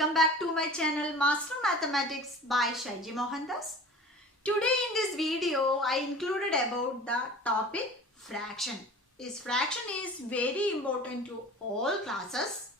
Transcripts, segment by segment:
Welcome back to my channel Master Mathematics by Shaiji Mohandas. Today in this video I included about the topic fraction. This fraction is very important to all classes.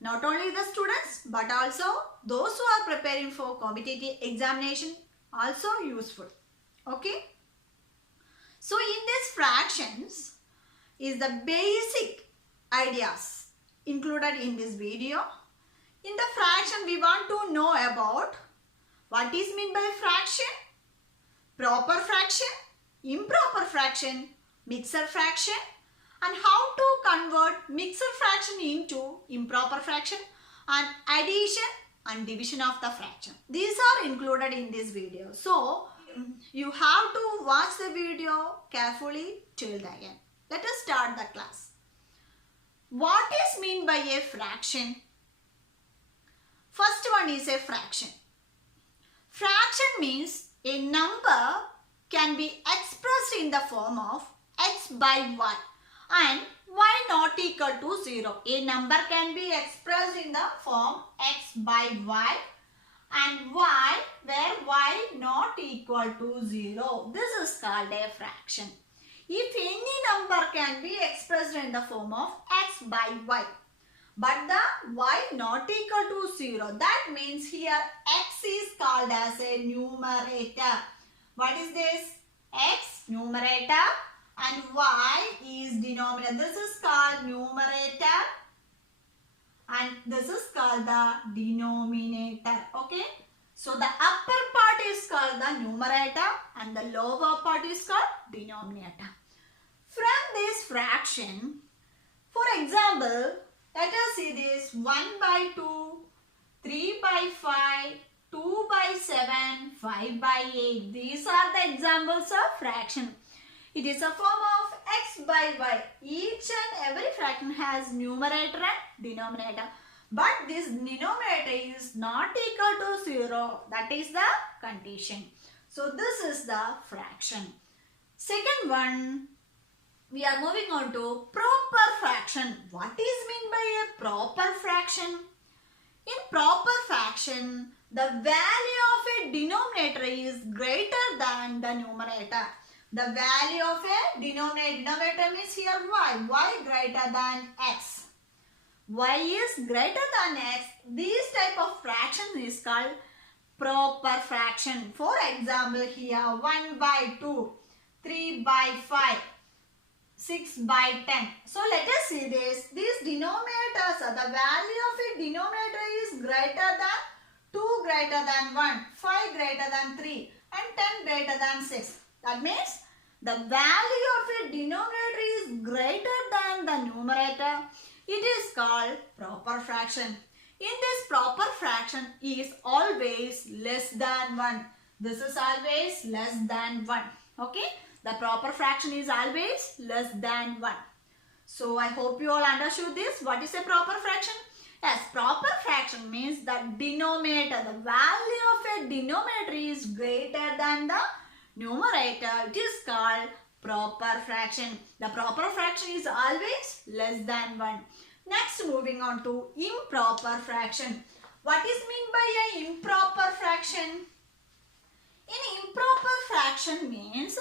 Not only the students but also those who are preparing for competitive examination also useful. Okay. So in these fractions is the basic ideas included in this video. In the fraction we want to know about what is meant by fraction, proper fraction, improper fraction, mixed fraction, and how to convert mixed fraction into improper fraction, and addition and division of the fraction. These are included in this video. So you have to watch the video carefully till the end. Let us start the class. What is meant by a fraction? First one is a fraction. Fraction means a number can be expressed in the form of x by y and y not equal to 0. A number can be expressed in the form x by y and y where y not equal to 0. This is called a fraction. If any number can be expressed in the form of x by y, but the y not equal to 0, that means here x is called as a numerator. What is this? X numerator and y is denominator. This is called numerator and this is called the denominator. Okay. So the upper part is called the numerator and the lower part is called denominator. From this fraction, for example, let us see this 1 by 2, 3 by 5, 2 by 7, 5 by 8. These are the examples of fraction. It is a form of x by y. Each and every fraction has numerator and denominator. But this denominator is not equal to 0. That is the condition. So this is the fraction. Second one, we are moving on to proper fraction. What is meant by a proper fraction? In proper fraction, the value of a denominator is greater than the numerator. The value of a denominator means here y greater than x. Y is greater than x. This type of fraction is called proper fraction. For example, here 1 by 2, 3 by 5, 6 by 10. So let us see this. These denominators are the value of a denominator is greater than 2 greater than 1, 5 greater than 3 and 10 greater than 6. That means the value of a denominator is greater than the numerator. It is called proper fraction. In this proper fraction is always less than 1. This is always less than 1. Okay. The proper fraction is always less than 1. So I hope you all understood this. What is a proper fraction? Yes, proper fraction means the denominator, the value of a denominator is greater than the numerator. It is called proper fraction. The proper fraction is always less than 1. Next, moving on to improper fraction. What is meant by an improper fraction? In improper fraction means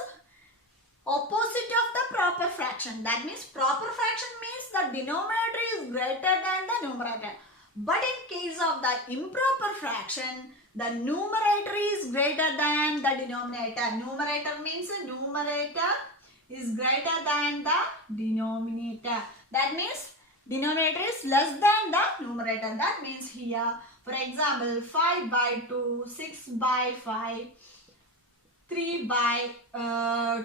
opposite of the proper fraction. That means proper fraction means the denominator is greater than the numerator. But in case of the improper fraction, the numerator is greater than the denominator. Numerator means numerator is greater than the denominator. That means denominator is less than the numerator. That means here, for example, 5 by 2, 6 by 5, 3 by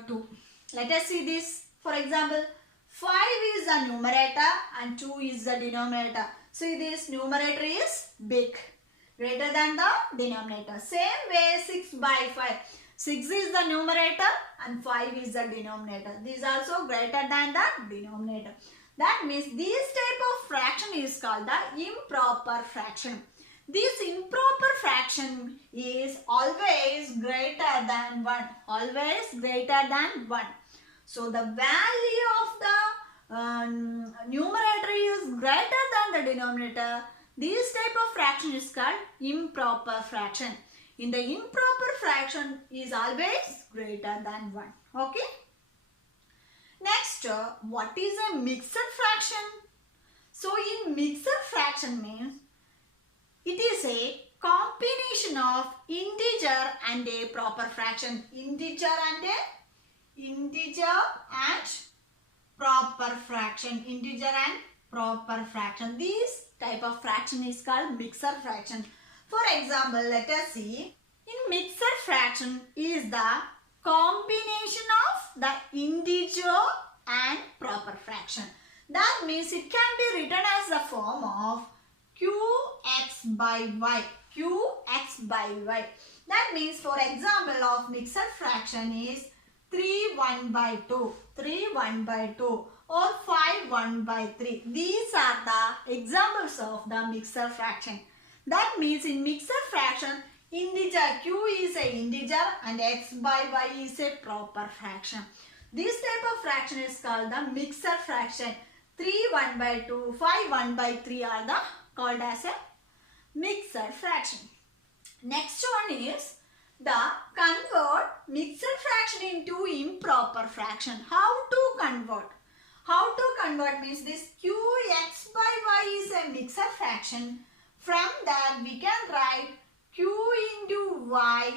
2. Let us see this. For example, 5 is the numerator and 2 is the denominator. See, this numerator is big, greater than the denominator. Same way 6 by 5. 6 is the numerator and 5 is the denominator. This is also greater than the denominator. That means this type of fraction is called the improper fraction. This improper fraction is always greater than 1. Always greater than 1. So the value of the numerator is greater than the denominator. This type of fraction is called improper fraction. In the improper fraction is always greater than 1. Okay. Next, what is a mixed fraction? So in mixed fraction means it is a combination of integer and a proper fraction. Integer and proper fraction. Integer and proper fraction. This type of fraction is called mixed fraction. For example, let us see. In mixed fraction is the combination of the integer and proper fraction. That means it can be written as the form of qx by y. Qx by y. That means, for example, of mixed fraction is 3 1 by 2, 3 1 by 2 or 5 1 by 3. These are the examples of the mixed fraction. That means in mixed fraction, integer q is a integer and x by y is a proper fraction. This type of fraction is called the mixed fraction. 3 1 by 2, 5 1 by 3 are the called as a mixed fraction. Next one is the convert mixed fraction into improper fraction. How to convert? How to convert means this qx by y is a mixed fraction. From that we can write q into y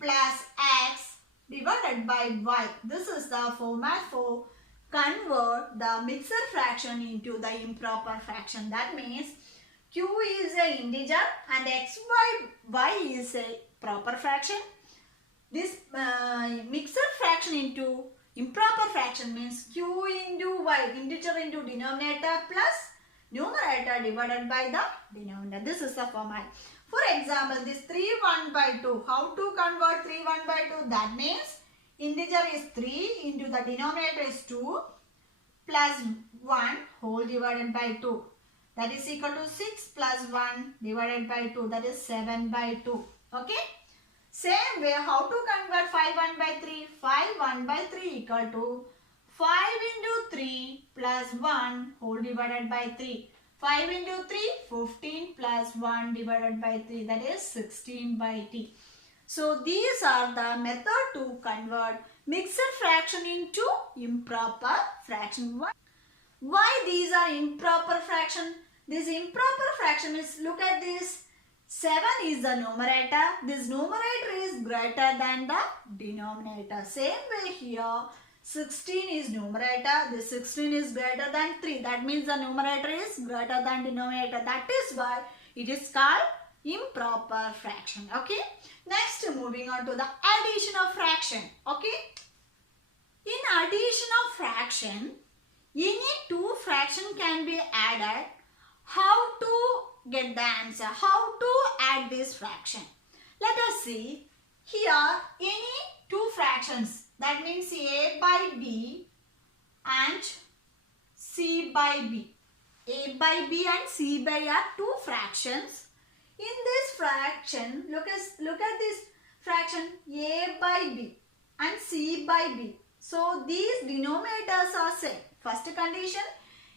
plus x divided by y. This is the format for convert the mixed fraction into the improper fraction. That means q is a integer and x by y is a proper fraction. This mixed fraction into improper fraction means q into y, integer into denominator plus numerator divided by the denominator. This is the format. For example, this 3 1 by 2. How to convert 3 1 by 2? That means integer is 3 into the denominator is 2 plus 1 whole divided by 2. That is equal to 6 plus 1 divided by 2. That is 7 by 2. Okay. Same way, how to convert 5 1 by 3? 5 1 by 3 equal to 5 into 3 plus 1 whole divided by 3. 5 into 3, 15 plus 1 divided by 3. That is 16 by t. So these are the method to convert mixed fraction into improper fraction. Why these are improper fraction? This improper fraction is, look at this. 7 is the numerator. This numerator is greater than the denominator. Same way here. 16 is numerator. This 16 is greater than 3. That means the numerator is greater than denominator. That is why it is called improper fraction. Okay. Next, moving on to the addition of fraction. Okay. In addition of fraction, any two fraction can be added. How to get the answer? How to add this fraction? Let us see. Here, any two fractions. That means a by b and c by b. A by b and c by are two fractions. In this fraction, look at this fraction a by b and c by b. So these denominators are same. First condition,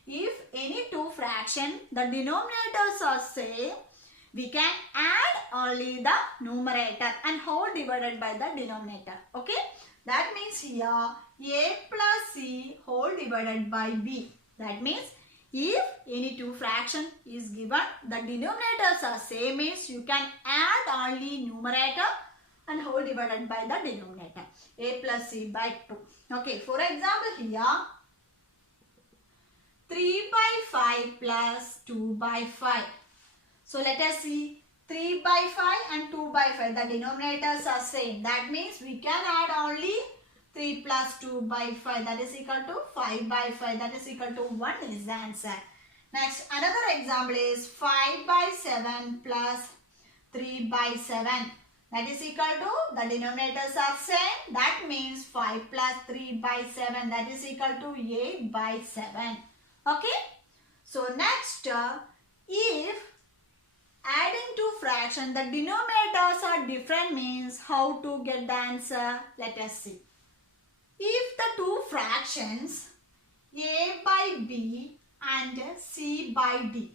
if any two fraction, the denominators are same, we can add only the numerator and whole divided by the denominator. Okay. That means here a plus c whole divided by b. That means if any two fraction is given, the denominators are same, means you can add only numerator and whole divided by the denominator. A plus c by 2. Okay, for example here 3 by 5 plus 2 by 5. So let us see 3 by 5 and 2 by 5. The denominators are same. That means we can add only 3 plus 2 by 5. That is equal to 5 by 5. That is equal to 1 is the answer. Next, another example is 5 by 7 plus 3 by 7. That is equal to, the denominators are same. That means 5 plus 3 by 7. That is equal to 8 by 7. Okay. So next, if adding two fractions, the denominators are different, means how to get the answer? Let us see. If the two fractions a by b and c by d,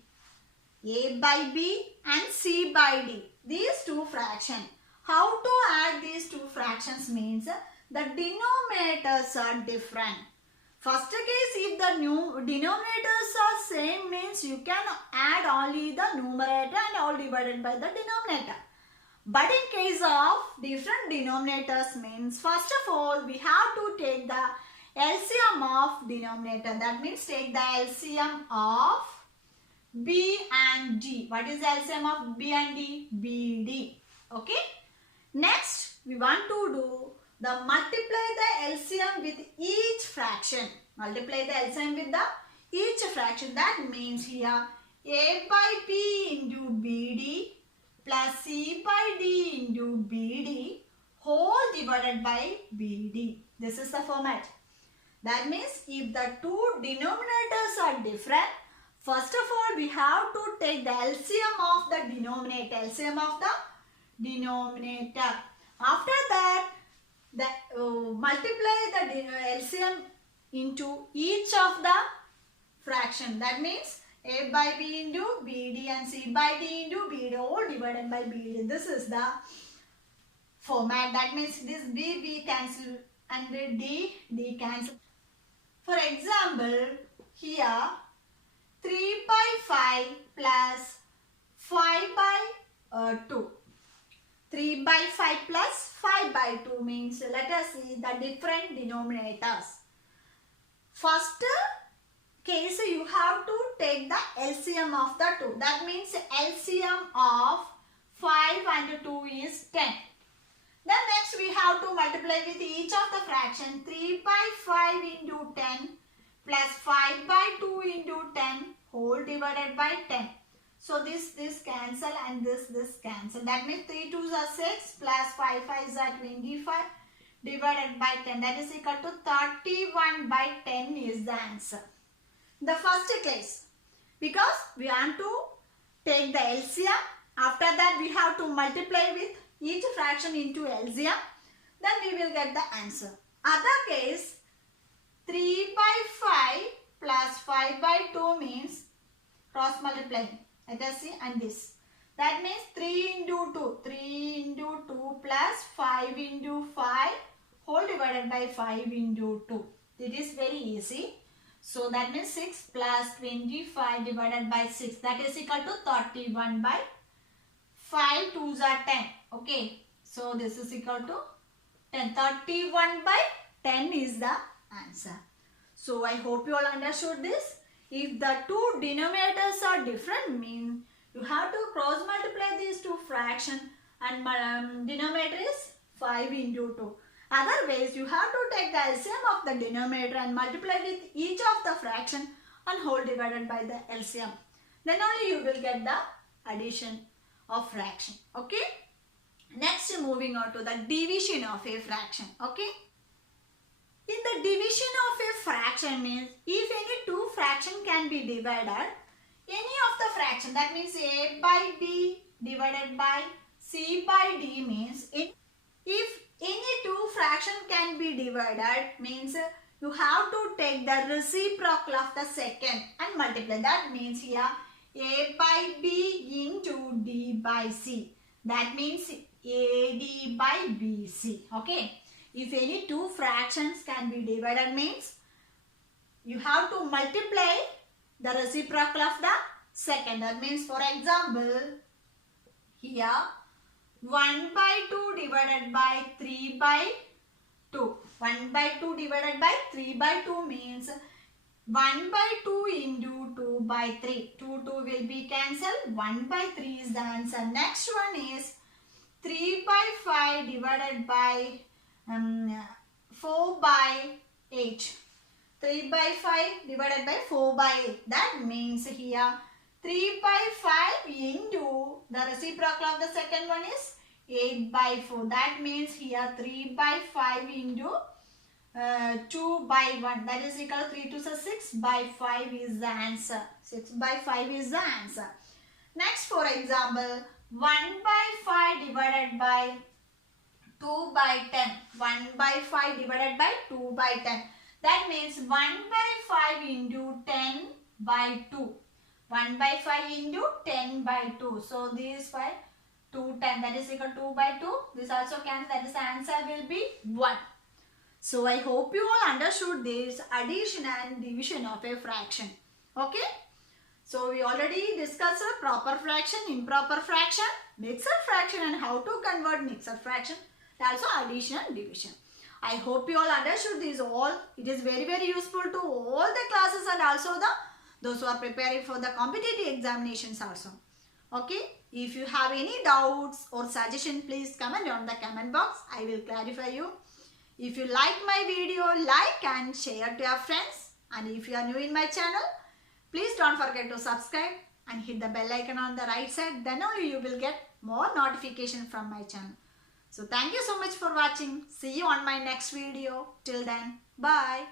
A by B and C by D. These two fractions. How to add these two fractions means the denominators are different. First case, if the denominators are same means you can add only the numerator and all divided by the denominator. But in case of different denominators means first of all we have to take the LCM of denominator. That means take the LCM of B and D. What is the LCM of B and D? BD. Okay. Next, we want to do the multiply the LCM with each fraction. Multiply the LCM with the each fraction. That means here A by B into BD plus C by D into BD whole divided by BD. This is the format. That means if the two denominators are different, first of all we have to take the LCM of the denominator. LCM of the denominator. After that, multiply the LCM into each of the fraction. That means A by B into BD and C by D into BD all divided by BD. This is the format. That means this B cancel and D cancel. For example, here 3 by 5 plus 5 by 2. 3 by 5 plus 5 by 2 means let us see the different denominators. First case you have to take the LCM of the two. That means LCM of 5 and 2 is 10. Then next we have to multiply with each of the fraction. 3 by 5 into 10 plus 5 by 2 into 10 whole divided by 10. So this cancel and this cancel. That means 3 2s are 6 plus 5 5s are 25 divided by 10. That is equal to 31 by 10 is the answer. The first case, because we want to take the LCM. After that we have to multiply with each fraction into LCM. Then we will get the answer. Other case, 3 by 5 plus 5 by 2 means cross multiplying. Let us see and this. That means 3 into 2. 3 into 2 plus 5 into 5 whole divided by 5 into 2. It is very easy. So that means 6 plus 25 divided by 6. That is equal to 31 by 5 2s are 10. Okay. So this is equal to 10. 31 by 10 is the answer. So I hope you all understood this. If the two denominators are different mean you have to cross multiply these two fractions and denominator is 5 into 2. Otherwise you have to take the LCM of the denominator and multiply with each of the fraction and whole divided by the LCM. Then only you will get the addition of fraction. Okay. Next moving on to the division of a fraction. Okay. In the division of a fraction means if any two fraction can be divided, any of the fraction, that means A by B divided by C by D means if any two fraction can be divided means you have to take the reciprocal of the second and multiply. That means here A by B into D by C. That means AD by BC. Okay. If any two fractions can be divided means you have to multiply the reciprocal of the second. That means for example here 1 by 2 divided by 3 by 2. 1 by 2 divided by 3 by 2 means 1 by 2 into 2 by 3. 2 will be cancelled. 1 by 3 is the answer. Next one is 3 by 5 divided by 4 by 8. 3 by 5 divided by 4 by 8. That means here 3 by 5 into the reciprocal of the second one is 8 by 4. That means here 3 by 5 into 2 by 1. That is equal to 3 to 6 by 5 is the answer. 6 by 5 is the answer. Next for example 1 by 5 divided by 2 by 10. 1 by 5 divided by 2 by 10. That means 1 by 5 into 10 by 2. 1 by 5 into 10 by 2. So this 5, 2, 10, that is equal to 2 by 2. This also cancels, that is the answer will be 1. So I hope you all understood this addition and division of a fraction. Okay. So we already discussed proper fraction, improper fraction, mixed fraction and how to convert mixed fraction. Also addition and division. I hope you all understood these all. It is very useful to all the classes and also those who are preparing for the competitive examinations also. Okay. If you have any doubts or suggestion, please comment on the comment box. I will clarify you. If you like my video, like and share to your friends. And if you are new in my channel, please don't forget to subscribe and hit the bell icon on the right side. Then only you will get more notification from my channel. So thank you so much for watching. See you on my next video. Till then, bye.